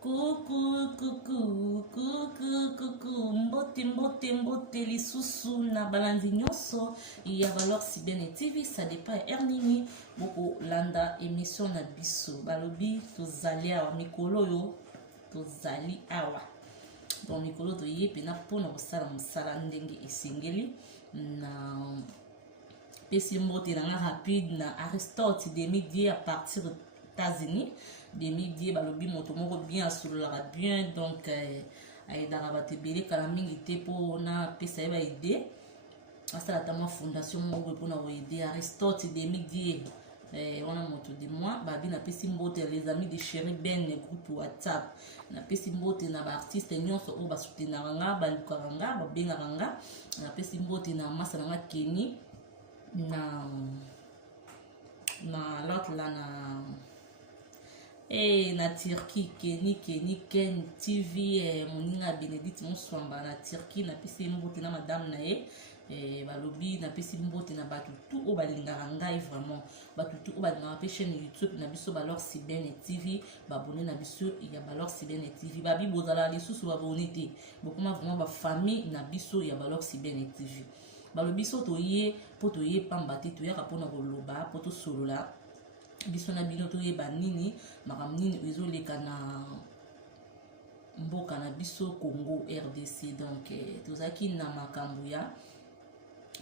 Coucou, coucou, coucou, coucou, mbote, mbote, mbote, lisusu na balandi nyonso ya valeur si bien TV, ça dépend ernini boko landa émission na biso balobi tozali awa mikolo yo tozali awa donc mikolo toye pena pona kosala mosala ndenge esengeli na pesi mbote na nga rapide na Aristote de midi à partir des États-Unis des midi balobi moto moko bien asololaka bien donc ayedaka bato ebele kala mingi te mpona pesa ye baide asala ta mwa fondation moko mpona koyede Aristote de midi wana moto de moi babi napesi mbote les amis de Chéri Ben groupe WhatsApp napesi mbote na baartiste nyonso oyo basutenaka nga balukaka nga babengaka nga napesi mbote na masa na nga Keni na l'autre là na Turquie Ken TV moninga Bénédicte Moswamba na Turquie napesi mbote na madame na ye balobi napesi mbote na bato tout oyo balingaka ngai vraiment bato tout oyo balingaka mpe chaîne YouTube na biso balor Sibene TV babone na biso ya balor Sibene TV babi bozala lisusu babone te bokoma vraiment bafamille na biso ya balor Sibene TV balobi so toye po toye pamba te toyaka mpona koloba po tosolola biso na bino toyeba nini makambo nini ezoleka na mboka na biso Congo RDC donc tozalaki na makambo ya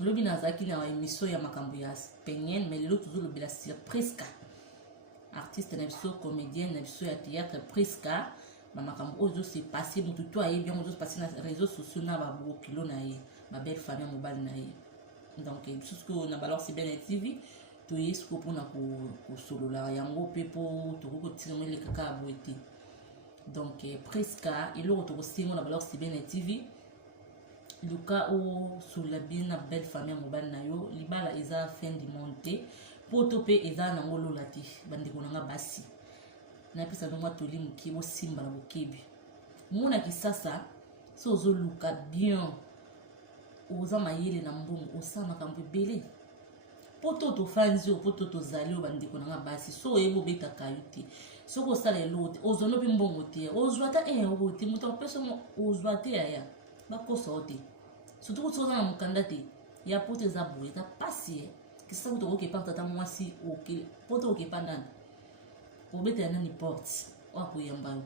lobi nazalaki na émission ya makambo ya Peñen mais lelo tozolobela sur Priska artiste na biso comédienne na biso ya théâtre Priska bamakambo oyo ezose passe motu to ayebi yango ezose passe na réseaux sociaux na babokilo na ye babelle famille ya mobali na ye donc biso sikoyo na balor Sibene TV toye sikoyo mpona kosolola yango mpe mpo tokoki kotirango eleka kaka boye te donc Priska eloko tokosengo na balor Sibene TV luka osolola bien na belle famille ya mobali na yo libala eza fin du monde te poto mpe eza nango lola te bandeko na nga basi napesa ndongo atoli moke bosimba na bokebi monaki sasa so ozoluka bien oza mayele na mbongo osala makambo ebele poto tofanzi oyo poto tozali oyo bandeko na nga basi so oyeba obetaka yo te soki osala eloko te ozwa mpe mbongo te ozwa ta oyo te moto akopesa ozwa te yaya bakosa o te surtout kuti oza na mokanda te ya poto eza boye eza pasi kisasa kuti okokepa tata mwasi poto okepa ndani obeta ya nani porte oyo akoyamba yo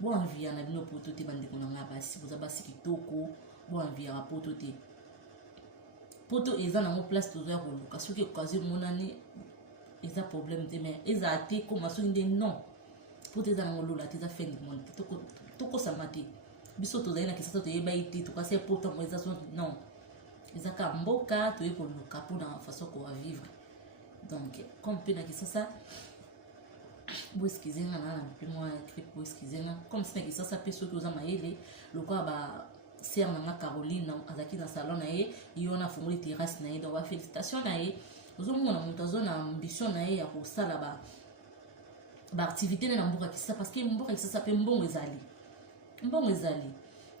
boanvia na bino poto te bandeko na nga basi boza basi kitoko boanviaka poto te poto eza nango place tozoya koluka soki okazi emonani eza problème te mais ezala te koma soki nde non poto eza nango lola te eza fin du monde te tokosama te biso tozali na kisasa toyeba ye te tokasi poto yango eza so non eza ka mboka toye koluka mpona façon kowa vivre donc comme mpe na kisasa boeskize nga na mpe mwa clip boeskize nga comme si na kisasa mpe soki oza mayele lokola ba sere na nga Caroline azalaki na salon na ye ye wana afungoli terrasse na ye donc bafélicitation na ye ozomona moto azo na ambition na ye ya kosala baactivité ne na mboka kisasa parce que mboka kisasa mpe mbongo ezali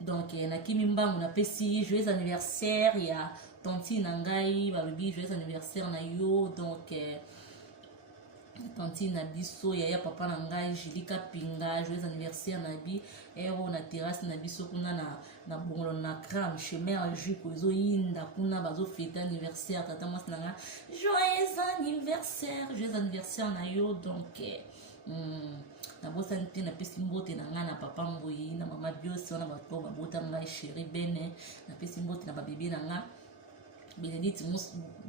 donc nakimi mbangu napesi joyeux anniversaire ya tanti na ngai balobi joyeux anniversaire na yo donc tanti na biso yaya papa na ngai Julie Kapinga joyeux anniversaire na bi ero na terrasse na biso kuna na bongolo na crame chemin à jus kozoyinda kuna bazofete anniversaire tata mwasi na nga joyeux anniversaire na yo donc nabosani te napesi mbote na ngai na papa Mboyi na mama Biosi wana bato babota ngai Chéri Bene napesi mbote na babebe na nga Bénédicte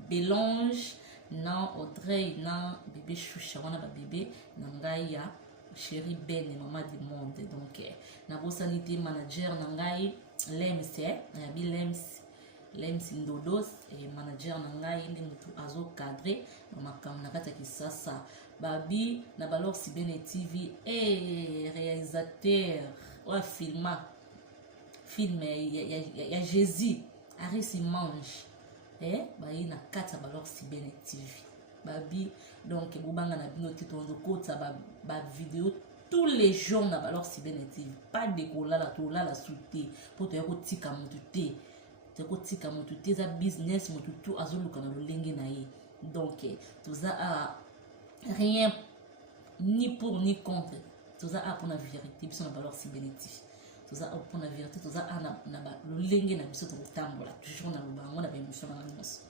Belange na Audrey na bébé Choucha wana babebe na ngai ya Chéri Ben mama du monde donc nabosani te manager na ngai Lems yabi Lems Ndodos manager na ngai nde motu azocadre makambo na kati ya kisasa babi na balor Sibene TV réalisateur oyo filma film ya Jésus Arisi Mange bayi na kati ya balor Sibene TV babi donc bobanga na bino te tozokota bavideo tous les jours na balor Sibene TV pas de kolala tolala su te mpo toya kotika motu te eza business motu tu azoluka na lolenge na ye donc toza rien ni pour ni contre toza a pour la vérité biso na valeur si bénéfice toza a pour la vérité toza a na ba lolenge na biso to tambola toujours na lobango na ba émission na nyonso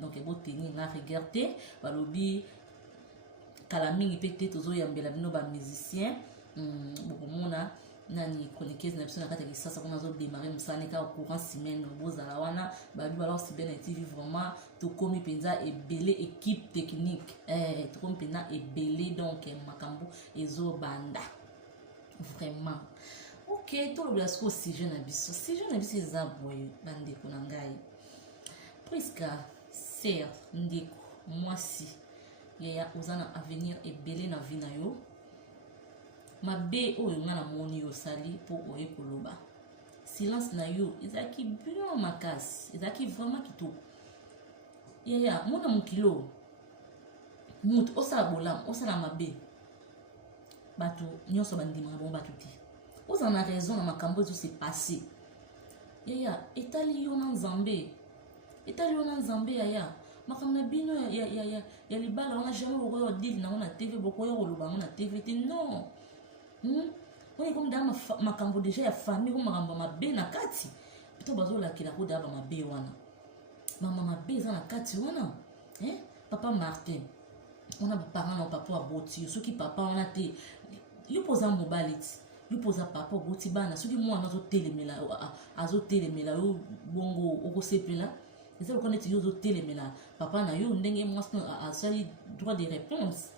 donc ebo tenir na regarder balobi kala mingi pete tozo yambela bino ba musicien bokomona nani chroniqueuse na biso na kata kisasa kuna zo démarrer musane ka courant semaine bozala wana babi bala aussi bien TV vraiment to komi penza ebele équipe technique to komi penza ebele donc makambo ezo banda vraiment ok to le sko sujet na biso eza boye bande ko na ngai presque ser ndeko mwasi ya ozana avenir ebele na vie na yo mabe oyo nga na moni yo sali po oye koloba silence na yo ezaki bien makasi ezaki vraiment kitoko ya mona mokilo mutu osala bolam osala mabe bato nyonso bandimaka bongo bato te ozala na raison na makambo ezo se passé ya etali yo na nzambe yaya makambo na bino ya libala wana jamais bokoya odili nango na tv bokoya koloba yango na tv te non on comme dans makambo déjà ya famille comme makambo mabe na kati plutôt bazolakela ko daba mabe wana mama mabe za na kati wana papa Martin on a parents na papa aboti soki papa wana te yo poza mobile ti yo poza papa aboti bana soki mwana azotelemela yo bongo okosepela eza lokola ti yo ozotelemela papa na yo ndenge mwasi asali droit de réponse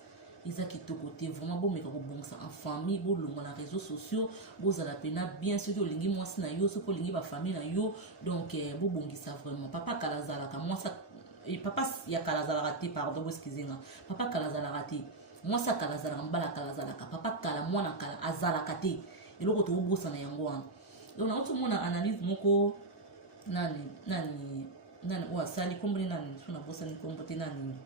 ils qui to côté vraiment bon mais ko bongsa en famille bo longo na réseaux sociaux bozala pena bien sûr que lingi mwasi na yo soko lingi ba famille na yo donc bo bongisa vraiment papa kalazala ka mwasa et papa ya kalazala raté pardon excusez-moi papa kalazala raté mwasa kalazala mbala kalazala ka papa kala mwana kala azala kate eloko to bosa na yango wana donc na oto mona analyse moko nani wa sali komboni nani sona bosa ni kombote nani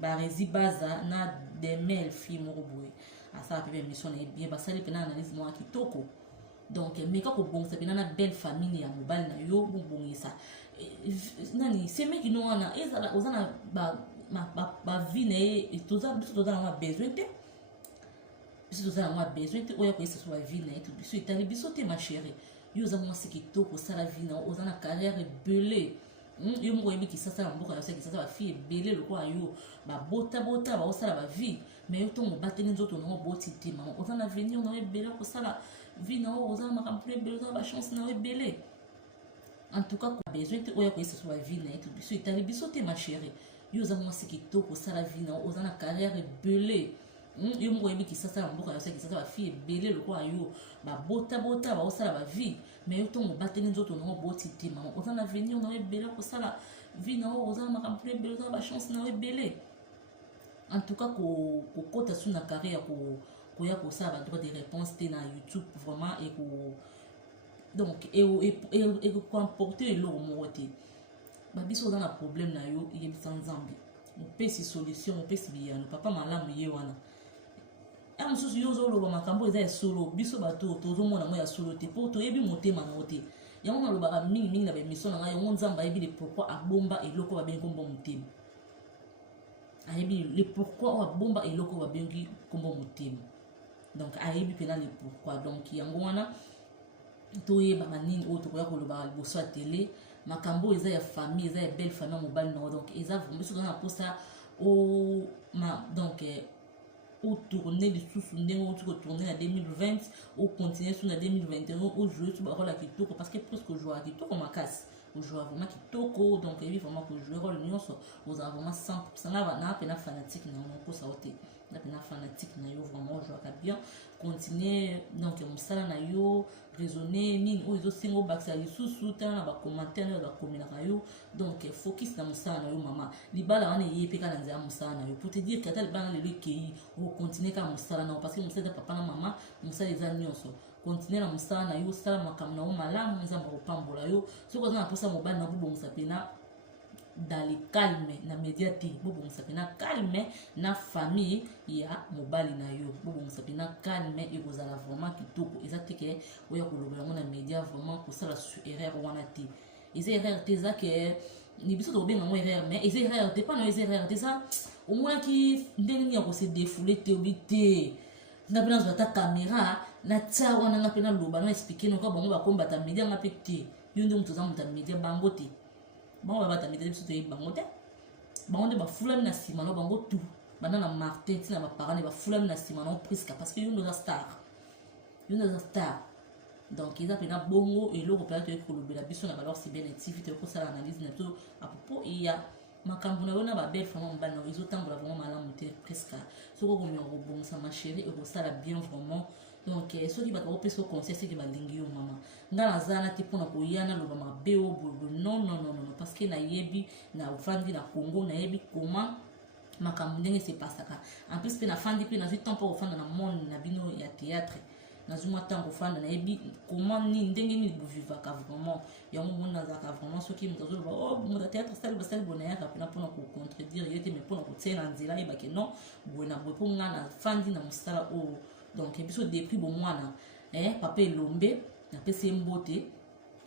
barezi baza na demel fi moko boye asala pepe mission na bien basali pena analyse moko kitoko donc meka ko bongisa pena na belle famille ya mobile na yo bongisa nani seme kino wana ezala ozana ba vie na toza na besoin te biso toza na besoin te oya ko esa so ba vie na to biso etali biso te ma chérie yo za mwasi kitoko sala vie na ozana carrière belé yo moko yebi kisasa na mboka yose kisasa ba fille ebele lokola yo babota baosala ba vie mais yo ntongo bateli nzoto nango boti te mama oza na avenir na yo ebele kosala vie na yo oza na makambo ebele oza na bachance na yo ebele en tout cas ko besoin te oya koyesa so ba vie na ye to biso etali biso te ma chérie yo oza mwasi kitoko osala vie na yo oza na carrière ebele yo moko yebi kisasa na mboka yose kisasa ba fille ebele lokola yo babota baosala ba vie mais yo ntongo bateli nzoto nango boti te mama oza na avenir na yo ebele kosala vie na yo oza na makambo ebele oza na bachance na yo ebele en tout cas kokota su na carrière koya kosala ba droit de réponse te na YouTube vraiment et donc ekokomporte eloko moko te babiso oza na problème na yo yebisa nzambe mopesi solution mopesi biyano papa malamu ye wana mosusu yo ozoloba makambo eza ya solo biso bato tozomona mo ya solo te mpo toyebi motema na yo te yango nalobaka mingi na baémission na ngai yango nzambe ayebi le pourquoi abomba eloko babengi kombo motema ayebi le pourquoi oyo abomba eloko babengi kombo motema donc ayebi mpena le pourquoi donc yango wana toyeba manini oyo tokoya kolobaka liboso ya tele makambo eza ya famille eza ya belle famille ya mobali na yo donc eza vraiment biso toza na posa donc otourne lisusu ndenge oti kotourne na 2020 ocontinue su na 2021 ojoue su barole ya kitoko parce que presque ojoue ya kitoko makasi ojoue vraiment kitoko donc eyebi vraiment kojoue role nyonso ozala vraiment 100% na pena fanatique na yango kosa o te na pena fanatique na yo vraiment ojoaka bien continue donc mosala na yo raisonner nini oyo ezosenga obakisa lisusu tala na bacommentaire na oyo bakomelaka yo donc focus na mosala na yo mama libala wana eye mpe kaka na nzela mosala na yo pour te dire que ata libala na lelo ekei okontinue kaka mosala na yo parce que mosala eza papa na mama mosala eza nyonso continue na mosala na yo osala makambo na yo malamu nzambe akopambola yo soki oza na mposa mobali na bobongisa mpena dans le calme na médiaté bobongisa mpena calme na famille ya mobali na yo bobongisa mpena calme ekozala vraiment kitoko eza teke oya koloba yango na média vraiment kosala erreur wana te eza erreur te eza ke ni biso tokobenga yango erreur mais eza erreur te pana eza erreur te eza omonaki ndenge nini ya kose défoule te obi te nga pena zwa ta caméra na tia wana nga pena loba na expliquer no ko bango ba kombata media nga pete yo nde mutu za muta media bango te bango ba bata media biso te bango te bango nde ba fulami na sima no bango tout bana na Martin tina ba parents ba fulami na sima no presque parce que yo ndo za star donc ils appellent bongo et l'eau peut être que le biso na valeur si bien activité pour ça l'analyse na to à propos il y a makambo na yona ba belle vraiment bana ils otambola vraiment malamu te presque soko ko mi robon ça ma chérie et ça la bien vraiment donc ceux qui va te peso conseil c'est que ba lingi yo mama ngala zana te pona ko yana lo ba mabe o bobo non parce que na yebi na ofandi na Congo na yebi comment makambo ndenge se passaka en plus pe na fandi pe na vi temps pour ofanda na monde na bino ya théâtre na zuma tango fanda na yebi comment ni ndenge ni buvivaka vraiment ya mo mona zaka vraiment ceux qui me disent oh mon théâtre ça le bonheur apena pona ko contredire yete mais pona ko tsena nzela e ba ke non buena bwe po ngana fandi na mustala o donc ebiso depuis bon mwana papa elombe na pese mbote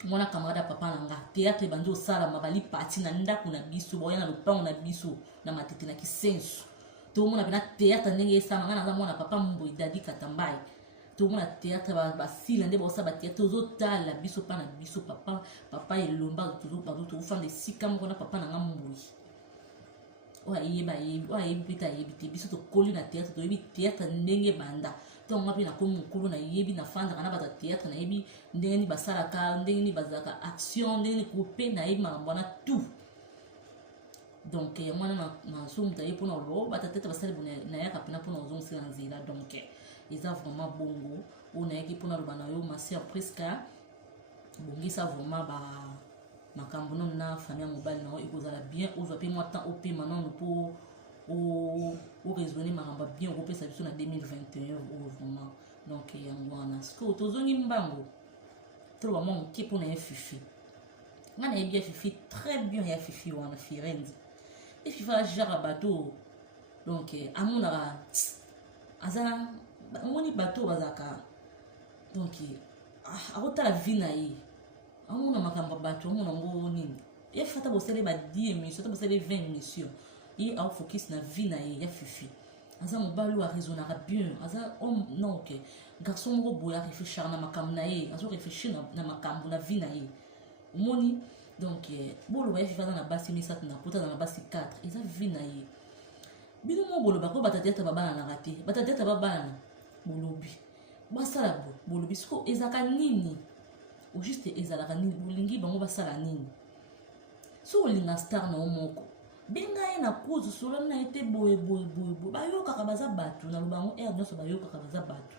mwana camarade papa nanga théâtre banjo sala mabali parti na ndako na biso boya na lopango na biso na matete na kisensu to mona bena théâtre ndenge esama ngana za mwana papa mbo idadi katambai to mona théâtre ba sila nde bosa ba théâtre zotala biso pa na biso papa elomba to fande sika moko na papa nanga mbui wa yeba pita yebite biso to koli na théâtre to yebi théâtre ndenge banda to ngapi na ko mukulu na yebi na fanda kana bata théâtre na yebi ndenge ni basalaka ndenge ni bazaka action ndenge ni couper na yebi mambo na tout donc mwana na so mutaye pona lo bata tete basali na yaka pena pona ozong sila nzela donc ils ont vraiment bongo on a équipe pona lo bana yo ma sœur presque bongi ça vraiment ba makambo na famille mobile na ekozala bien ozwa pe moi temps op maintenant pour au raisonner maramba bien au pesa biso na 2021 vraiment donc yangwana sko tozongi mbango to ba mon ki pona ya fifi ngana bien fifi très bien ya fifi wana Firenze et fifi genre bateau donc amona azala moni bateau bazaka donc akotala vie na ye amona makambo bateau amona ngo nini ye fata bosele ba 10 émissions to bosele 20 émissions et au focus na vie na ye ya fifi aza mobali wa raisonnera bien aza homme non que garçon moko boya réfléchir na makambo na ye azo réfléchir na makambo na vie na ye omoni donc bolo ba fifa na basi misatu na pota na basi 4 eza vie na ye bino mo bolo ba ko batateta babana na raté batateta babana bolobi basala bolobi siko ezaka nini au juste ezalaka nini bolingi bango basala nini so olinga star na omoko benga ye na cause solo na ete boye bayokaka baza bato na lobango air nyonso bayokaka baza bato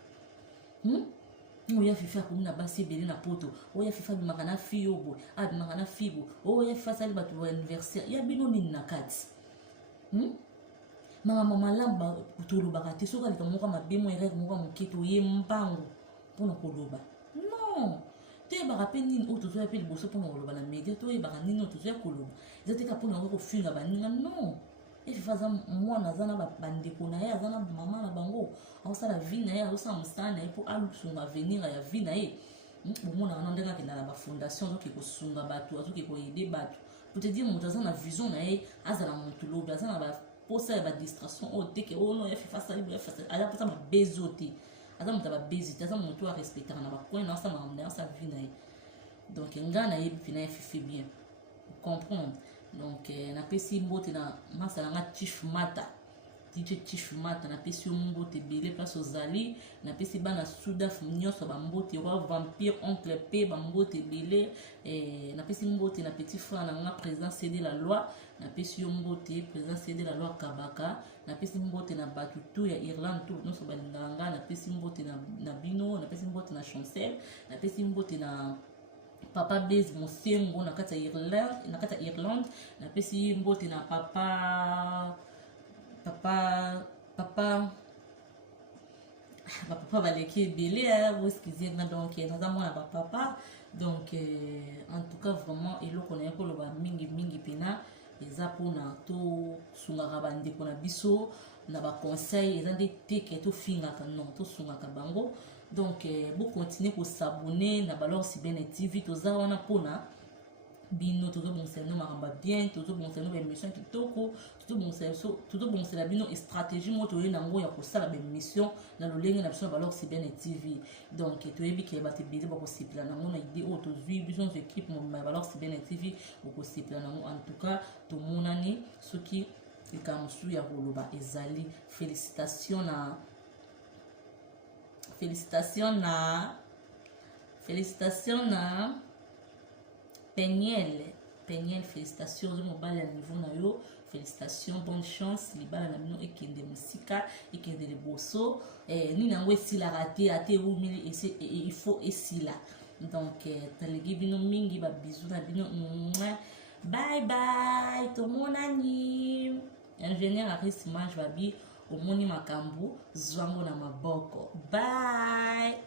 oya fifa akomi na basi ebele na poto oya fifa abimaka na fille obo abimaka na fille bo oya fifa asali bato ba anniversaire ya bino nini na kati makambo malamu tolobaka te soki aleka moko mabe mo erreur moko moke toye mbango mpona koloba non toyebaka mpe nini oyo tozoya mpe liboso mpona koloba na media toyebaka nini oyo tozoya koloba eza teka mpona yango kofinga baninga non efifa aza mwana aza na bandeko na ye aza na mama na bango aosala vie na ye azosala mosala na ye mpo alusunga avenir ya vie na ye bomonaka na ndenge akenda na bafondation azoki kosunga bato azoki koyede bato po te dire moto aza na vision na ye azala moto lobi aza na baposa ya badistraction oyo teke oyo no efifa asali aza mposa mabezi oyo te aza moto ababezi te aza moto arespectaka na bakoin na asala makambo na ye asala vie na ye donc ngai nayebi mpena ye fifi bien comprendre donc napesi mbote na masala nga Chief Mata DJ Chief Mata napesi yo mbote ebele place ozali napesi bana sudaf nyonso bambote roi vampire oncle p bambote ebele napesi mbote na petit frère na nga président cd la loi napesi yo mbote président cd la loi kabaka napesi mbote na bato tu ya Irlande tu nyonso balingaka nga napesi mbote na bino napesi mbote na Chancel napesi mbote na papa Blaise Mosengo na kati ya Irlande napesi mbote na papa baleki ebele boskize nga donc naza mwana bapapa donc en tout cas vraiment eloko na ye koloba mingi mpena eza mpona tosungaka bandeko na biso na baconseil eza nde teke tofingaka non tosungaka bango donc bocontinue kosabone na balor sibene tv toza wana mpona bino toujours bon c'est nous maramba bien toujours bon c'est nous émission kitoko toujours bon c'est la bino et stratégie moi to na ngo ya ko sala ba mission na lolenge na biso valeur c'est bien TV donc to yebi ke ba te bide ba ko sipla na ngo na idée auto zui biso équipe mo ma valeur c'est bien TV ko sipla na ngo en tout cas to monani ce qui et comme sou ya koloba ezali félicitations na Peniel, félicitations, je m'obale à niveau na yo, félicitations, bonne chance, libala na mino ekende musika, ekende le bosso, ni na wesi la raté, ate ou mili il faut esila. Donc, talegi bino mingi ba bisous na bino, bye bye, to monani. Ingénieur Aris Mange Babi, au moni makambu, zwango na maboko. Bye.